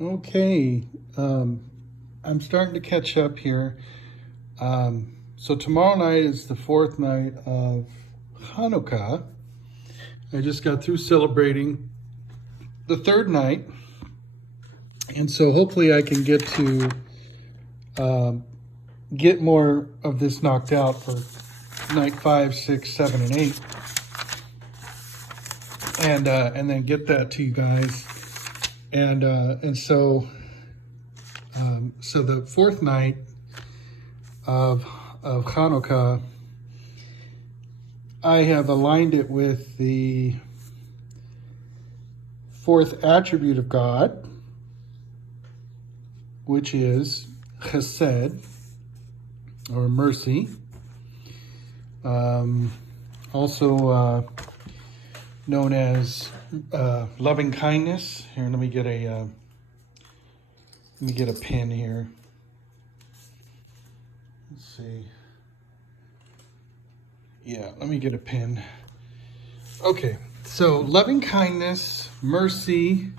Okay, I'm starting to catch up here. So tomorrow night is the fourth night of Hanukkah. I just got through celebrating the third night, and so hopefully I can um, get more of this knocked out for night 5, 6, 7, and 8, and then get that to you guys. So the fourth night of Hanukkah, I have aligned it with the fourth attribute of God, which is chesed, or mercy. Also known as loving kindness. Here, let me get a pen here. Let's see. Yeah, let me get a pen. Okay, so loving kindness, mercy,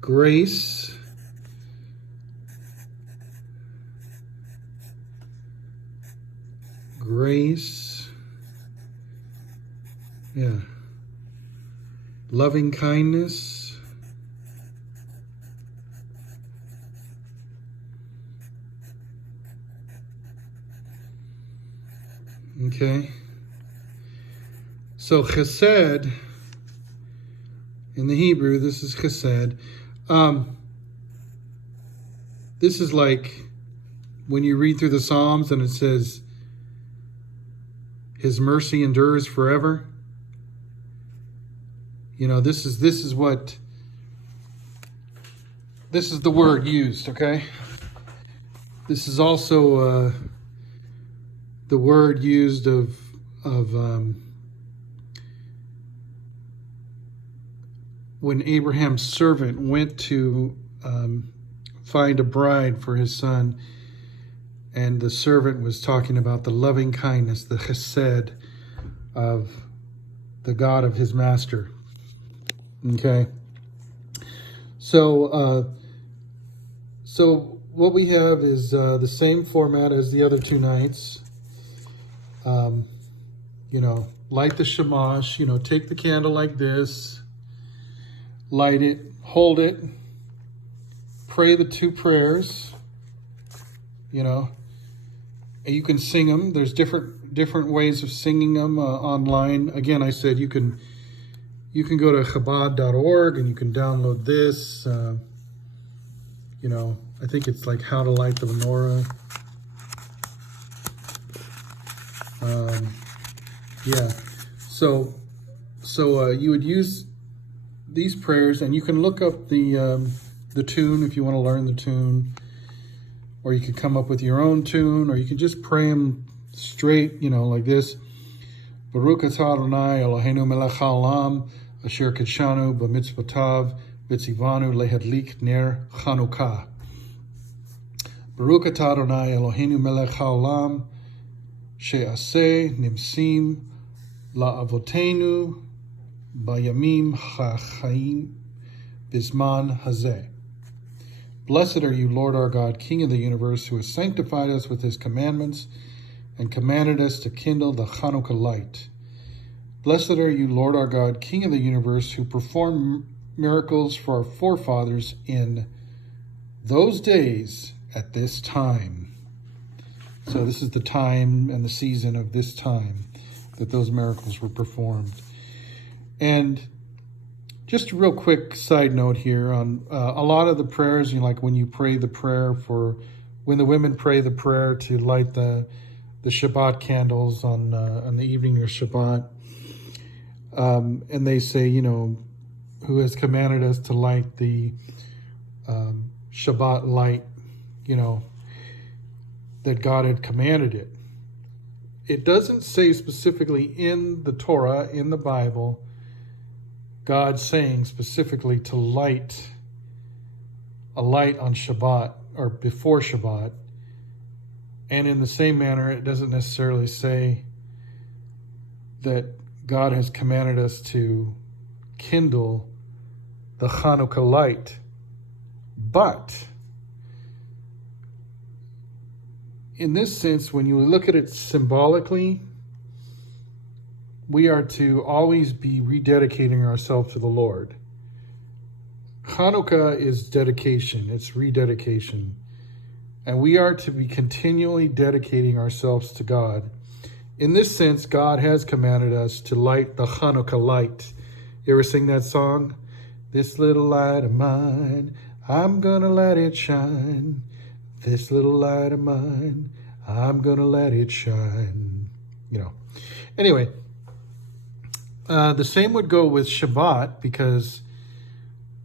grace, yeah, loving kindness, okay. So chesed, in the Hebrew, this is chesed. This is like when you read through the Psalms and it says, His mercy endures forever. You know, this is the word used, okay? This is also the word used of when Abraham's servant went to find a bride for his son, and the servant was talking about the loving kindness, the chesed of the God of his master. Okay. So what we have is the same format as the other two nights. Light the shamash, take the candle like this, light it, hold it, pray the two prayers, and you can sing them. There's different ways of singing them online. Again, I said you can go to Chabad.org and you can download this. I think it's like how to light the menorah. Yeah. So you would use these prayers, and you can look up the tune if you want to learn the tune, or you could come up with your own tune, or you could just pray them straight, like this. Baruch atah Adonai Eloheinu melech haolam asher kidshanu b'mitzvotav v'tzivanu lehadlik ner Chanukah. Baruch atah Adonai Eloheinu melech haolam she'aseh nimsim la'avotenu bayamim ha'chaim bisman hazeh. Blessed are you, Lord our God, King of the universe, who has sanctified us with his commandments and commanded us to kindle the Chanukah light. Blessed are you, Lord our God, King of the universe, who performed miracles for our forefathers in those days at this time. So this is the time and the season of this time that those miracles were performed. And just a real quick side note here on a lot of the prayers, like when you pray the prayer when the women pray the prayer to light the Shabbat candles on the evening of Shabbat, and they say, who has commanded us to light the Shabbat light, that God had commanded it. It doesn't say specifically in the Torah, in the Bible, God saying specifically to light a light on Shabbat or before Shabbat. And in the same manner, it doesn't necessarily say that God has commanded us to kindle the Hanukkah light. But in this sense, when you look at it symbolically, we are to always be rededicating ourselves to the Lord. Hanukkah is dedication, it's rededication. And we are to be continually dedicating ourselves to God. In this sense, God has commanded us to light the Hanukkah light. You ever sing that song? This little light of mine, I'm gonna let it shine. This little light of mine, I'm gonna let it shine. You know. Anyway, the same would go with Shabbat, because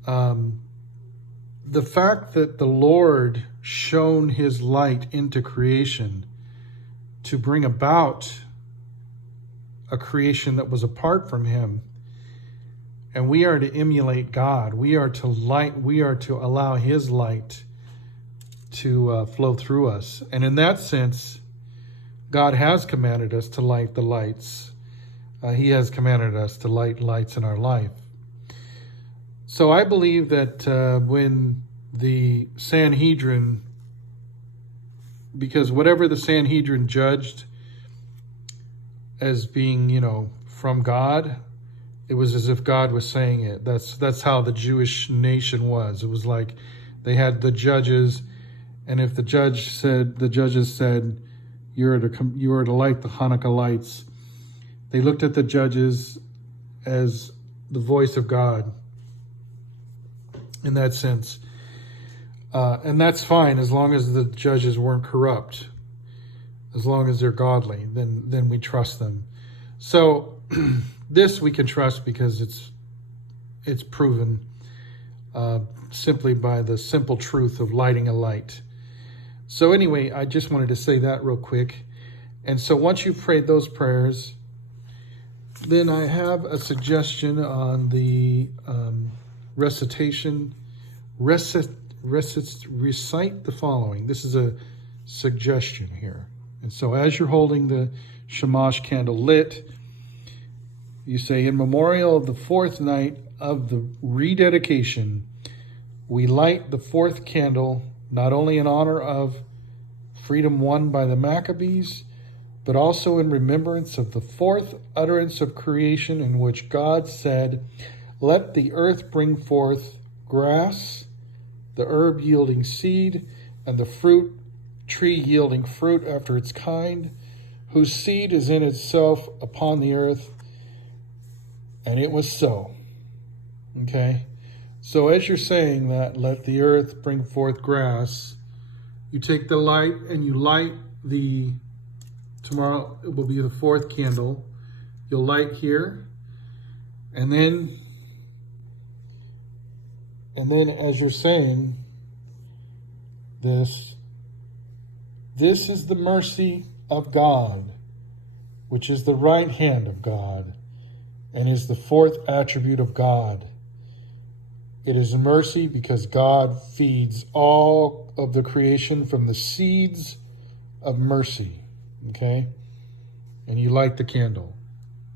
the fact that the Lord shone his light into creation to bring about a creation that was apart from him, and we are to emulate God. We are to allow his light to flow through us. And in that sense, God has commanded us to light the lights. He has commanded us to light lights in our life. So I believe that when the Sanhedrin, because whatever the Sanhedrin judged as being, from God, it was as if God was saying it. That's how the Jewish nation was. It was like they had the judges, and if the judges said, you are to light the Hanukkah lights, they looked at the judges as the voice of God in that sense. And that's fine as long as the judges weren't corrupt. As long as they're godly, then we trust them. So this we can trust because it's proven simply by the simple truth of lighting a light. So anyway, I just wanted to say that real quick. And so once you've prayed those prayers, then I have a suggestion on the recitation. Recite the following. This is a suggestion here. And so as you're holding the shamash candle lit, you say, in memorial of the fourth night of the rededication, we light the fourth candle, not only in honor of freedom won by the Maccabees, but also in remembrance of the fourth utterance of creation, in which God said, let the earth bring forth grass, the herb yielding seed, and the fruit tree yielding fruit after its kind, whose seed is in itself upon the earth. And it was so. Okay? So as you're saying that, let the earth bring forth grass, you take the light and you light tomorrow it will be the fourth candle. You'll light here. And then as you're saying this is the mercy of God, which is the right hand of God, and is the fourth attribute of God. It is mercy because God feeds all of the creation from the seeds of mercy. Okay? And you light the candle.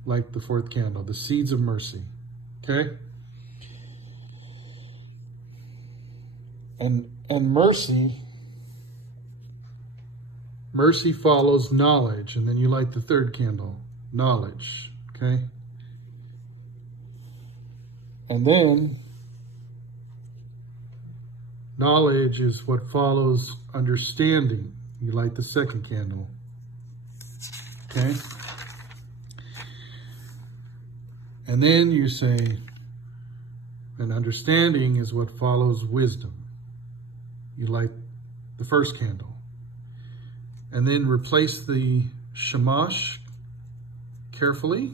Light the fourth candle. The seeds of mercy. Okay? And mercy follows knowledge. And then you light the third candle. Knowledge. Okay? And then knowledge is what follows understanding. You light the second candle. Okay? And then you say, and understanding is what follows wisdom. You light the first candle. And then replace the shamash carefully.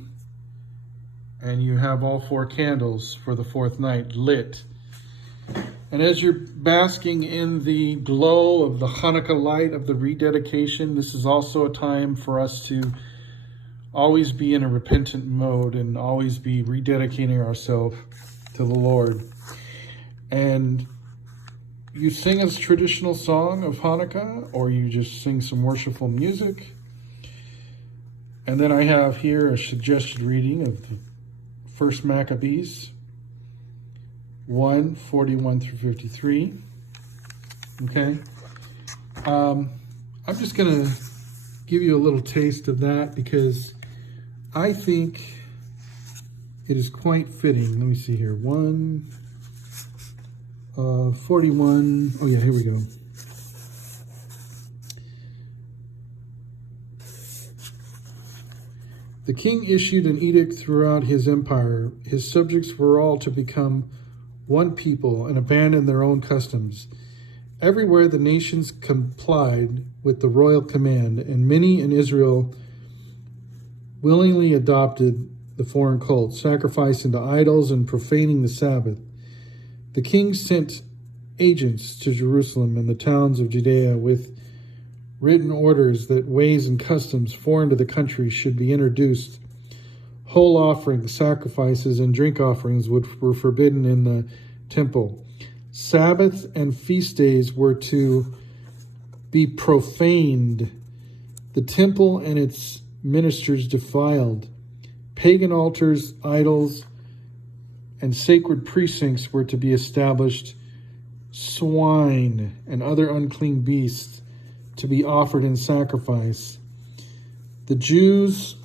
And you have all four candles for the fourth night lit. And as you're basking in the glow of the Hanukkah light of the rededication, this is also a time for us to always be in a repentant mode and always be rededicating ourselves to the Lord. And you sing a traditional song of Hanukkah, or you just sing some worshipful music. And then I have here a suggested reading of the First Maccabees, 1:41 through 53. Okay. I'm just going to give you a little taste of that because I think it is quite fitting. Let me see here. 41. Oh, yeah, here we go. The king issued an edict throughout his empire. His subjects were all to become one people and abandon their own customs. Everywhere the nations complied with the royal command, and many in Israel willingly adopted the foreign cult, sacrificing to idols and profaning the Sabbath. The king sent agents to Jerusalem and the towns of Judea with written orders that ways and customs foreign to the country should be introduced. Whole offerings, sacrifices, and drink offerings were forbidden in the temple. Sabbaths and feast days were to be profaned, the temple and its ministers defiled. Pagan altars, idols, and sacred precincts were to be established. Swine and other unclean beasts to be offered in sacrifice. The Jews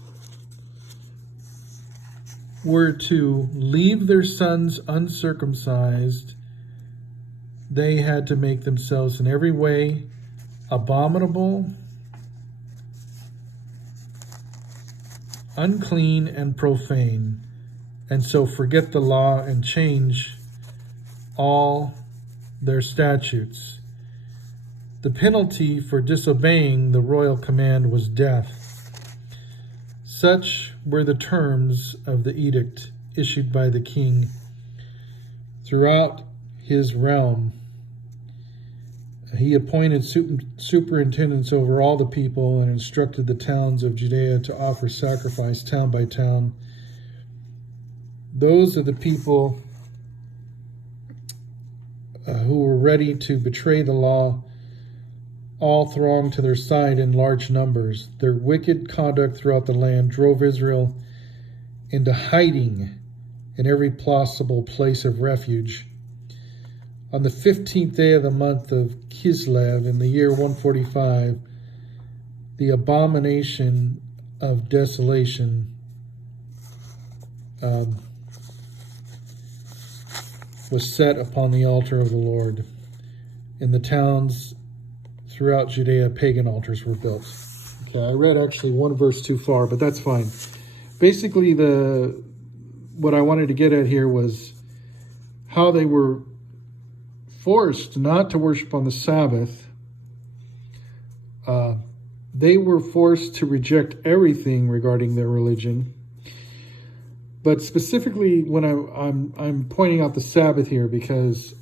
were to leave their sons uncircumcised. They had to make themselves in every way abominable, unclean, and profane, and so forget the law and change all their statutes. The penalty for disobeying the royal command was death. Such were the terms of the edict issued by the king throughout his realm. He appointed superintendents over all the people and instructed the towns of Judea to offer sacrifice town by town. Those are the people who were ready to betray the law all thronged to their side in large numbers. Their wicked conduct throughout the land drove Israel into hiding in every possible place of refuge. On the 15th day of the month of Kislev in the year 145, the abomination of desolation was set upon the altar of the Lord. In the towns throughout Judea, pagan altars were built. Okay, I read actually one verse too far, but that's fine. Basically, what I wanted to get at here was how they were forced not to worship on the Sabbath. They were forced to reject everything regarding their religion. But specifically, when I'm pointing out the Sabbath here, because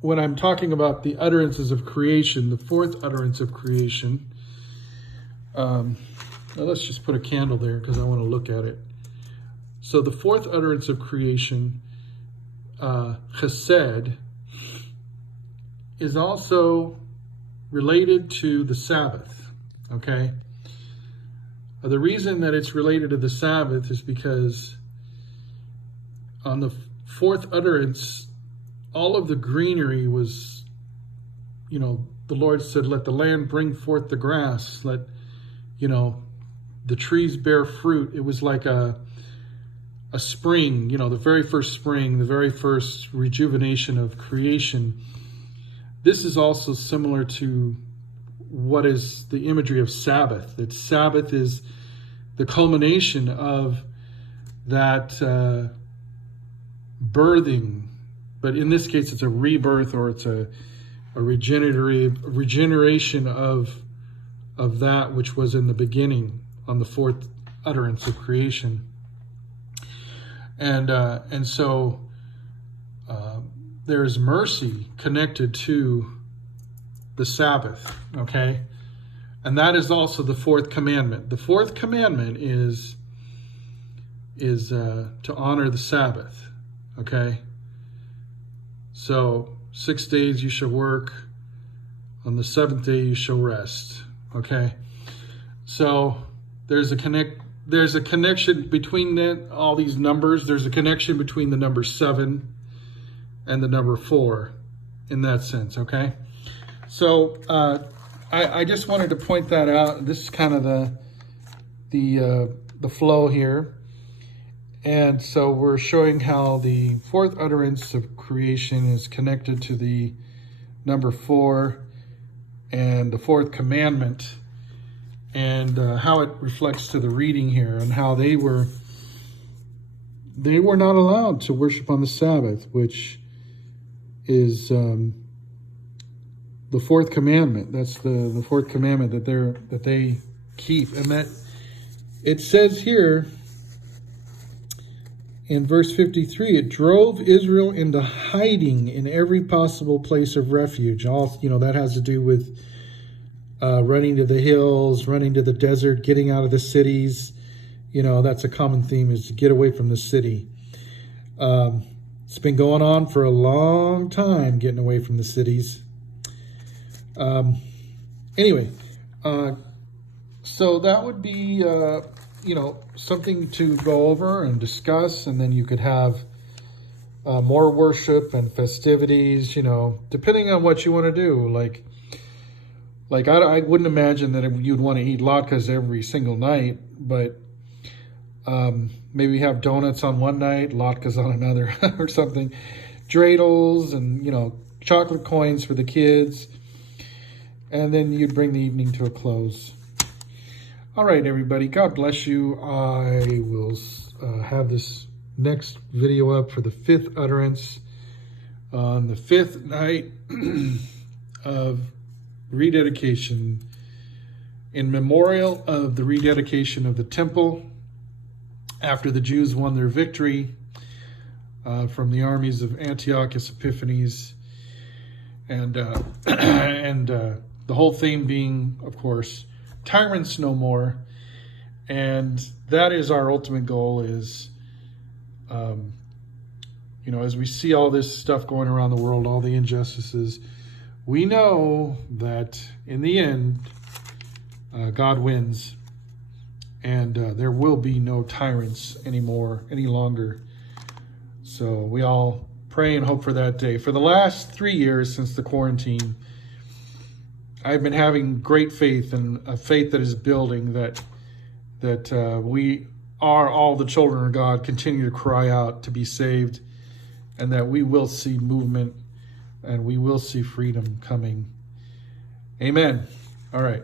when I'm talking about the utterances of creation, the fourth utterance of creation, well, let's just put a candle there because I want to look at it. So the fourth utterance of creation, chesed, is also related to the Sabbath, okay? The reason that it's related to the Sabbath is because on the fourth utterance, all of the greenery was, the Lord said, let the land bring forth the grass, let, the trees bear fruit. It was like a spring, the very first spring, the very first rejuvenation of creation. This is also similar to what is the imagery of Sabbath. That Sabbath is the culmination of that birthing, but in this case it's a rebirth, or it's a regeneration of that which was in the beginning on the fourth utterance of creation. And so there is mercy connected to the Sabbath, okay? And that is also the fourth commandment. The fourth commandment is to honor the Sabbath, okay? So 6 days you shall work, on the seventh day you shall rest, okay? So there's a connection between all these numbers. There's a connection between the number 7 and the number 4 in that sense, okay? So I just wanted to point that out. This is kind of the flow here. And so we're showing how the 4th utterance of creation is connected to the number 4 and the 4th commandment, and how it reflects to the reading here, and how they were not allowed to worship on the Sabbath, which is the 4th commandment. That's the 4th commandment that they keep. And that it says here in verse 53, it drove Israel into hiding in every possible place of refuge. All, that has to do with running to the hills, running to the desert, getting out of the cities. That's a common theme, is to get away from the city. It's been going on for a long time, getting away from the cities. Anyway, so that would be, something to go over and discuss, and then you could have more worship and festivities, depending on what you want to do. Like I wouldn't imagine that you'd want to eat latkes every single night, but maybe have donuts on one night, latkes on another, or something. Dreidels and, chocolate coins for the kids. And then you'd bring the evening to a close. All right, everybody. God bless you. I will have this next video up for the 5th utterance on the 5th night of rededication, in memorial of the rededication of the temple after the Jews won their victory from the armies of Antiochus Epiphanes, and the whole theme being, of course, tyrants no more. And that is our ultimate goal, is as we see all this stuff going around the world, all the injustices, we know that in the end, God wins, and there will be no tyrants any longer. So we all pray and hope for that day. For the last 3 years since the quarantine, I've been having great faith, and a faith that is building, that we are all the children of God, continue to cry out to be saved, and that we will see movement and we will see freedom coming. Amen. All right.